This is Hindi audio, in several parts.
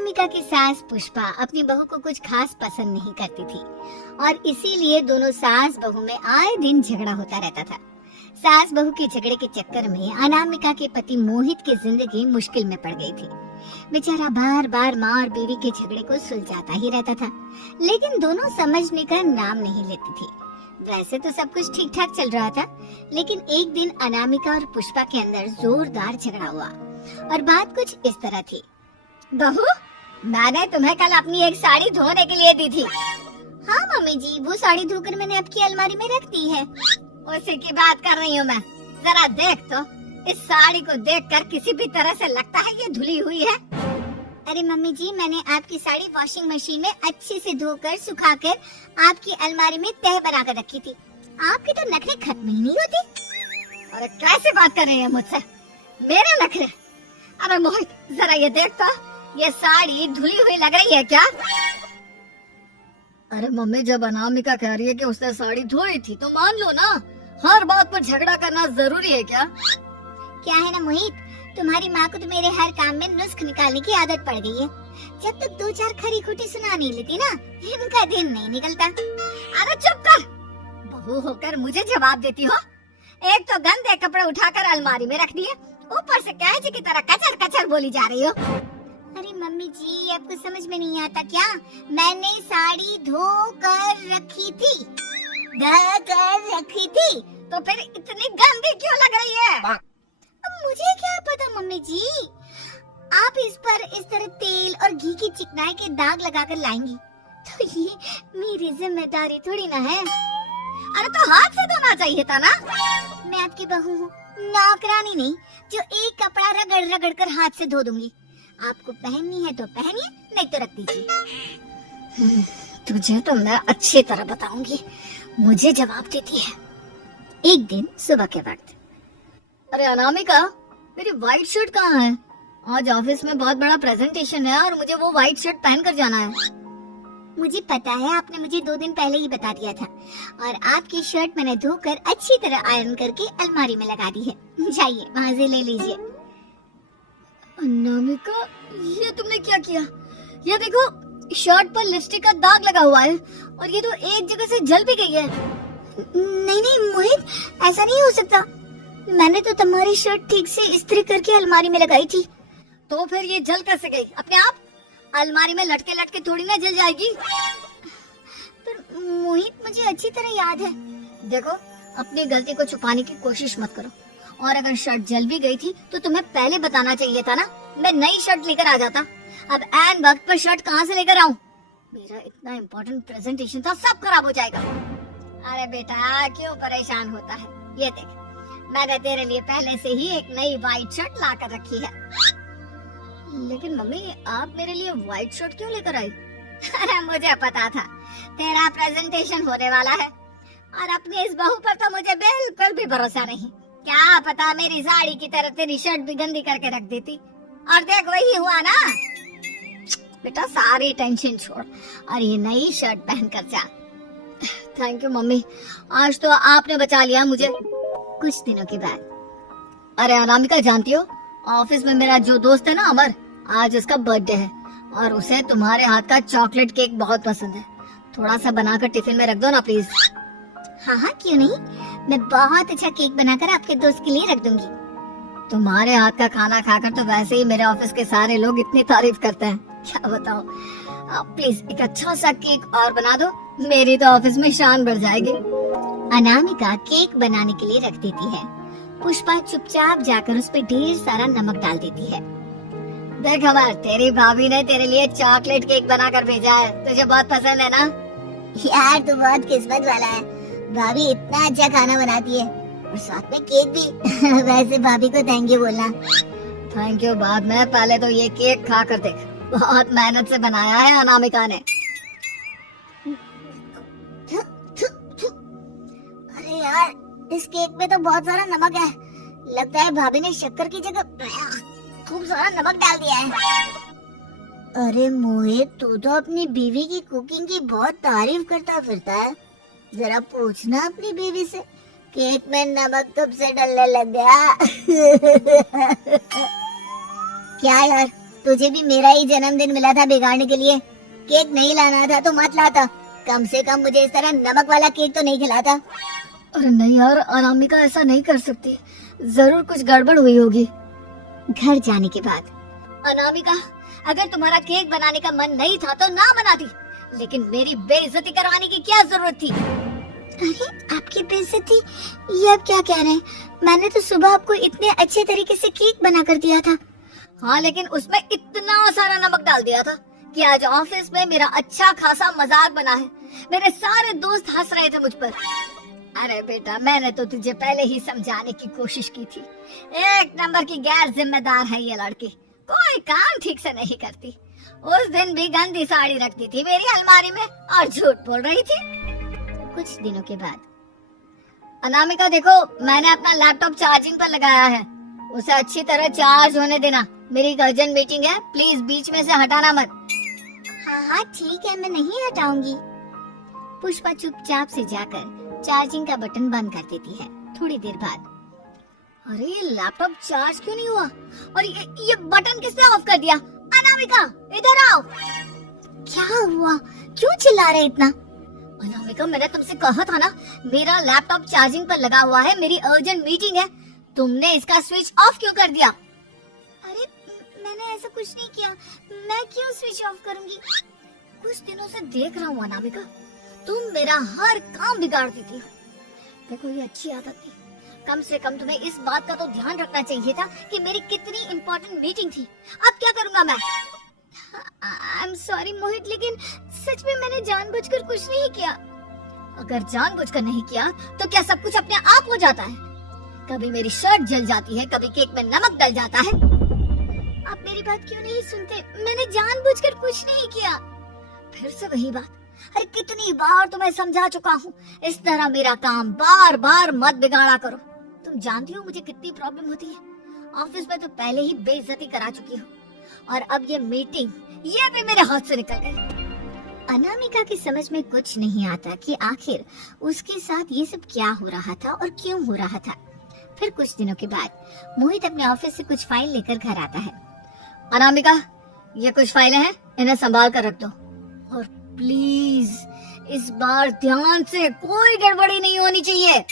अनामिका की सास पुष्पा अपनी बहू को कुछ खास पसंद नहीं करती थी और इसीलिए दोनों सास बहू में आए दिन झगड़ा होता रहता था। सास बहू के झगड़े के चक्कर में अनामिका के पति मोहित की जिंदगी मुश्किल में पड़ गई थी। बेचारा बार बार माँ और बीवी के झगड़े को सुलझाता ही रहता था, लेकिन दोनों समझने का नाम नहीं लेती थी। वैसे तो सब कुछ ठीक ठाक चल रहा था, लेकिन एक दिन अनामिका और पुष्पा के अंदर जोरदार झगड़ा हुआ और बात कुछ इस तरह थी। बहू, मैंने तुम्हें कल अपनी एक साड़ी धोने के लिए दी थी। हाँ मम्मी जी, वो साड़ी धोकर मैंने आपकी अलमारी में रख दी है। उसी की बात कर रही हूँ मैं। जरा देख तो, इस साड़ी को देखकर किसी भी तरह से लगता है ये धुली हुई है। अरे मम्मी जी, मैंने आपकी साड़ी वॉशिंग मशीन में अच्छे से धोकर सुखाकर आपकी अलमारी में तह बनाकर रखी थी। आपके तो नखरे खत्म ही नहीं होते। अरे कैसे बात कर रही है मुझसे? मेरे नखरे? अरे मोहित, जरा ये देख तो, ये साड़ी धुली हुई लग रही है क्या? अरे मम्मी, जब अनामिका कह रही है कि उसने साड़ी धोई थी तो मान लो ना। हर बात पर झगड़ा करना जरूरी है क्या? क्या है ना मोहित, तुम्हारी माँ को तो मेरे हर काम में नुस्ख निकालने की आदत पड़ गई है। जब तक दो चार खरी खोटी सुना नहीं लेती ना, इनका दिन नहीं निकलता। अरे चुप कर, बहू होकर मुझे जवाब देती हो। एक तो गंदे कपड़े उठाकर अलमारी में रख दिए, ऊपर से कैसे की तरह कचर कचर बोली जा रही हो। अरे मम्मी जी, आपको समझ में नहीं आता क्या? मैंने साड़ी धो कर रखी थी, तो फिर इतनी गंदी क्यों लग रही है? मुझे क्या पता मम्मी जी, आप इस पर इस तरह तेल और घी की चिकनाई के दाग लगाकर लाएंगी तो ये मेरी जिम्मेदारी थोड़ी ना है। अरे तो हाथ से धोना चाहिए था ना। मैं आपकी बहू हूँ, नौकरानी नहीं जो एक कपड़ा रगड़ रगड़ कर हाथ से धो दूंगी। आपको पहननी है तो पहनिए, नहीं तो रख दीजिए। तुझे तो मैं अच्छी तरह बताऊंगी, मुझे जवाब देती है। एक दिन सुबह के वक्त, अरे अनामिका, मेरी व्हाइट शर्ट कहाँ है? आज ऑफिस में बहुत बड़ा प्रेजेंटेशन है और मुझे वो व्हाइट शर्ट पहन कर जाना है। मुझे पता है, आपने मुझे 2 दिन पहले ही बता दिया था और आपकी शर्ट मैंने धोकर अच्छी तरह आयरन करके अलमारी में लगा दी है। जाइए वहाँ से ले लीजिए। अनामिका, ये तुमने क्या किया? ये देखो, शर्ट पर लिपस्टिक का दाग लगा हुआ है और ये तो एक जगह से जल भी गई है। नहीं नहीं मोहित, ऐसा नहीं हो सकता। मैंने तो तुम्हारी शर्ट ठीक से इस्त्री करके अलमारी में लगाई थी। तो फिर ये जल कैसे गई अपने आप? अलमारी में लटके लटके थोड़ी ना जल जाएगी। पर मोहित, मुझे अच्छी तरह याद है। देखो, अपनी गलती को छुपाने की कोशिश मत करो। और अगर शर्ट जल भी गई थी तो तुम्हें पहले बताना चाहिए था ना। मैं नई शर्ट लेकर आ जाता। अब ऐन वक्त पर शर्ट कहाँ से लेकर आऊँ? मेरा इतना इम्पोर्टेंट प्रेजेंटेशन था, सब खराब हो जाएगा। अरे बेटा, क्यों परेशान होता है? ये देख, मैंने तेरे लिए पहले से ही एक नई व्हाइट शर्ट ला कर रखी है। लेकिन मम्मी, आप मेरे लिए व्हाइट शर्ट क्यों लेकर आई? अरे मुझे पता था तेरा प्रेजेंटेशन होने वाला है और अपनी इस बहू पर तो मुझे बिल्कुल भी भरोसा नहीं। क्या पता मेरी साड़ी की तरह तेरी शर्ट भी गंदी करके रख देती। और देख, वही हुआ ना। बेटा, सारी टेंशन छोड़ और ये नई शर्ट पहन कर जा। थैंक यू मम्मी, आज तो आपने बचा लिया मुझे। कुछ दिनों के बाद, अरे अनामिका, जानती हो ऑफिस में मेरा जो दोस्त है ना अमर, आज उसका बर्थडे है और उसे तुम्हारे हाथ का चॉकलेट केक बहुत पसंद है। थोड़ा सा बनाकर टिफिन में रख दो ना प्लीज। हाँ हाँ, क्यों नहीं, मैं बहुत अच्छा केक बनाकर आपके दोस्त के लिए रख दूंगी। तुम्हारे हाथ का खाना खाकर तो वैसे ही मेरे ऑफिस के सारे लोग इतनी तारीफ करते हैं, क्या बताओ। प्लीज एक अच्छा सा केक और बना दो, मेरी तो ऑफिस में शान बढ़ जाएगी। अनामिका केक बनाने के लिए रख देती है। पुष्पा चुपचाप जाकर उस पे ढेर सारा नमक डाल देती है। देख अमर, तेरी भाभी ने तेरे लिए चॉकलेट केक बनाकर भेजा है, तुझे बहुत पसंद है ना? यार, तू बहुत किस्मत वाला है, भाभी इतना अच्छा खाना बनाती है और साथ में केक भी। वैसे भाभी को थैंक यू बोलना। थैंक यू बाद में, पहले तो ये केक खा कर देख, बहुत मेहनत से बनाया है अनामिका ने। अरे यार, इस केक में तो बहुत सारा नमक है, लगता है भाभी ने शक्कर की जगह खूब सारा नमक डाल दिया है। अरे मोहित, तू तो अपनी बीवी की कुकिंग की बहुत तारीफ करता फिरता है। जरा पूछना अपनी बीवी से, केक में नमक कब से डलने लग गया? क्या यार, तुझे भी मेरा ही जन्मदिन मिला था बिगाड़ने के लिए। केक नहीं लाना था तो मत लाता, कम से कम मुझे इस तरह नमक वाला केक तो नहीं खिलाता। अरे नहीं यार, अनामिका ऐसा नहीं कर सकती, जरूर कुछ गड़बड़ हुई होगी। घर जाने के बाद, अनामिका अगर तुम्हारा केक बनाने का मन नहीं था तो ना बनाती, लेकिन मेरी बेइज्जती करवाने की क्या जरूरत थी? अरे आपकी बेइज्जती, ये अब क्या कह रहे हैं? मैंने तो सुबह आपको इतने अच्छे तरीके से केक बना कर दिया था। हाँ, लेकिन उसमें इतना सारा नमक डाल दिया था कि आज ऑफिस में मेरा अच्छा खासा मजाक बना है। मेरे सारे दोस्त हंस रहे थे मुझ पर। अरे बेटा, मैंने तो तुझे पहले ही समझाने की कोशिश की थी। एक नंबर की गैर जिम्मेदार है ये लड़की, कोई काम ठीक से नहीं करती। उस दिन भी गंदी साड़ी रखती थी मेरी अलमारी में और झूठ बोल रही थी। कुछ दिनों के बाद, अनामिका देखो, मैंने अपना लैपटॉप चार्जिंग पर लगाया है, उसे अच्छी तरह चार्ज होने देना। मेरी एक अर्जेंट मीटिंग है, प्लीज बीच में से हटाना मत। हाँ हाँ ठीक है, मैं नहीं हटाऊंगी। पुष्पा चुपचाप से जाकर चार्जिंग का बटन बंद कर देती है। थोड़ी देर बाद, अरे ये लैपटॉप चार्ज क्यों नहीं हुआ? और ये बटन किसने ऑफ कर दिया? अनामिका इधर आओ। क्या हुआ? क्यों चिल्ला रहे इतना? अनामिका, मैंने तुमसे कहा था ना, मेरा लैपटॉप चार्जिंग पर लगा हुआ है, मेरी अर्जेंट मीटिंग है, तुमने इसका स्विच ऑफ क्यों कर दिया? अरे मैंने ऐसा कुछ नहीं किया, मैं क्यों स्विच ऑफ करूंगी? कुछ दिनों से देख रहा हूँ अनामिका, तुम मेरा हर काम बिगाड़ देती हो। देखो ये अच्छी आदत थी, कम से कम तुम्हें इस बात का तो ध्यान रखना चाहिए था कि मेरी कितनी इम्पोर्टेंट मीटिंग थी। अब क्या करूंगा मैं? आई एम सॉरी मोहित, लेकिन सच में मैंने जानबूझकर कुछ नहीं किया। अगर जानबूझकर नहीं किया तो क्या सब कुछ अपने आप हो जाता है? कभी मेरी शर्ट जल जाती है, कभी केक में नमक डल जाता है। आप मेरी बात क्यों नहीं सुनते? मैंने जानबूझकर कुछ नहीं किया। फिर से वही बात, अरे कितनी बार तुम्हें समझा चुका हूँ, इस तरह मेरा काम बार बार मत बिगाड़ा करो। तुम जानती हो मुझे कितनी प्रॉब्लम होती है, ऑफिस में तो पहले ही बेइज्जती करा चुकी हो, और अब ये मीटिंग, ये भी मेरे हाथ से निकल गई। अनामिका की समझ में कुछ नहीं आता कि आखिर उसके साथ ये सब क्या हो रहा था और क्यों हो रहा था। फिर कुछ दिनों के बाद मोहित अपने ऑफिस से कुछ फाइल लेकर घर आता है। अनामिका, ये कुछ फाइलें हैं, इन्हें संभाल कर रख दो, और प्लीज इस बार ध्यान से, कोई गड़बड़ी नहीं होनी चाहिए।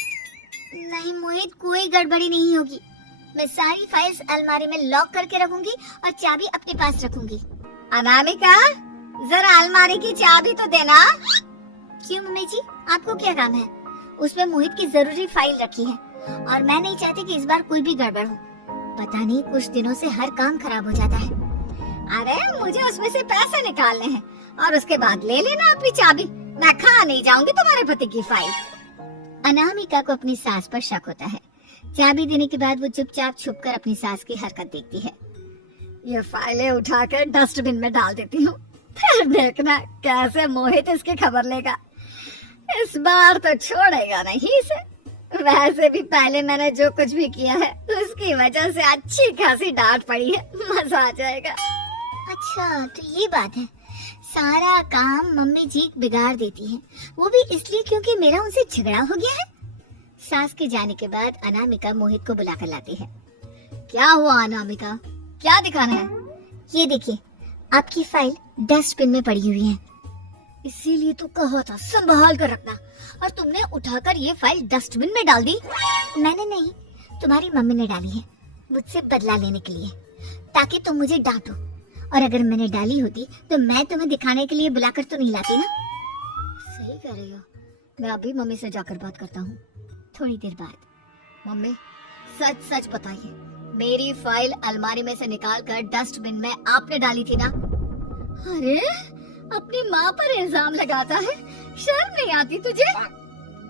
नहीं मोहित, कोई गड़बड़ी नहीं होगी, मैं सारी फाइल्स अलमारी में लॉक करके रखूंगी और चाबी अपने पास रखूंगी। अनामिका, जरा अलमारी की चाबी तो देना। क्यों मम्मी जी, आपको क्या काम है? उसमें मोहित की जरूरी फाइल रखी है और मैं नहीं चाहती कि इस बार कोई भी गड़बड़ हो। पता नहीं कुछ दिनों से हर काम खराब हो जाता है। अरे मुझे उसमें से पैसे निकालने हैं और उसके बाद ले लेना अपनी चाबी, मैं खा नहीं जाऊंगी तुम्हारे पति की फाइल। अनामिका को अपनी सास पर शक होता है। चाबी देने के बाद वो चुपचाप छुपकर अपनी सास की हरकत देखती है। ये फाइलें उठाकर डस्टबिन में डाल देती हूँ, फिर देखना कैसे मोहित इसकी खबर लेगा। इस बार तो छोड़ेगा नहीं इसे। वैसे भी पहले मैंने जो कुछ भी किया है उसकी वजह से अच्छी खासी डांट पड़ी है, मजा आ जाएगा। अच्छा तो ये बात है, सारा काम मम्मी जी बिगाड़ देती है, वो भी इसलिए क्योंकि मेरा उनसे झगड़ा हो गया है। सास के जाने के बाद अनामिका मोहित को बुलाकर लाती है। क्या हुआ अनामिका, क्या दिखाना है? ये देखिए, आपकी फाइल डस्टबिन में पड़ी हुई है। इसीलिए तो कहा था संभाल कर रखना, और तुमने उठाकर ये फाइल डस्टबिन में डाल दी। मैंने नहीं, तुम्हारी मम्मी ने डाली है, मुझसे बदला लेने के लिए, ताकि तुम मुझे डांटो। और अगर मैंने डाली होती तो मैं तुम्हें दिखाने के लिए बुलाकर तो नहीं लाती ना। सही कह रही हो, मैं अभी मम्मी से जाकर बात करता हूँ। थोड़ी देर बाद, मम्मी सच सच बताइए, मेरी फाइल अलमारी में से निकाल कर डस्टबिन में आपने डाली थी ना? अरे अपनी माँ पर इल्जाम लगाता है, शर्म नहीं आती तुझे?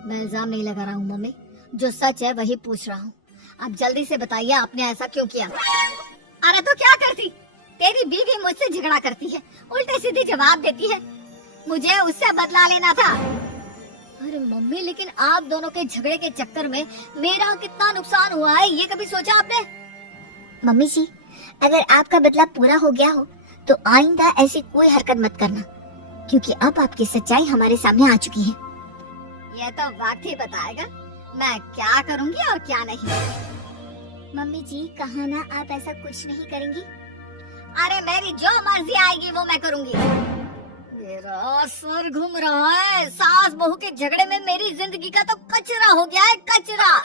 मैं इल्जाम नहीं लगा रहा हूँ मम्मी, जो सच है वही पूछ रहा हूँ। आप जल्दी से बताइए आपने ऐसा क्यों किया? अरे तो क्या करती, तेरी बीवी मुझसे झगड़ा करती है, उल्टे सीधे जवाब देती है, मुझे उससे बदला लेना था। अरे मम्मी, लेकिन आप दोनों के झगड़े के चक्कर में मेरा कितना नुकसान हुआ है, ये कभी सोचा आपने? मम्मी जी, अगर आपका बदला पूरा हो गया हो तो आइंदा ऐसी कोई हरकत मत करना, क्योंकि अब आपकी सच्चाई हमारे सामने आ चुकी है। यह तो वक्त ही बताएगा मैं क्या करूंगी और क्या नहीं। मम्मी जी, कहा ना आप ऐसा कुछ नहीं करेंगी। अरे मेरी जो मर्जी आएगी वो मैं करूंगी। मेरा सर घूम रहा है। सास बहू के झगड़े में मेरी जिंदगी का तो कचरा हो गया है, कचरा।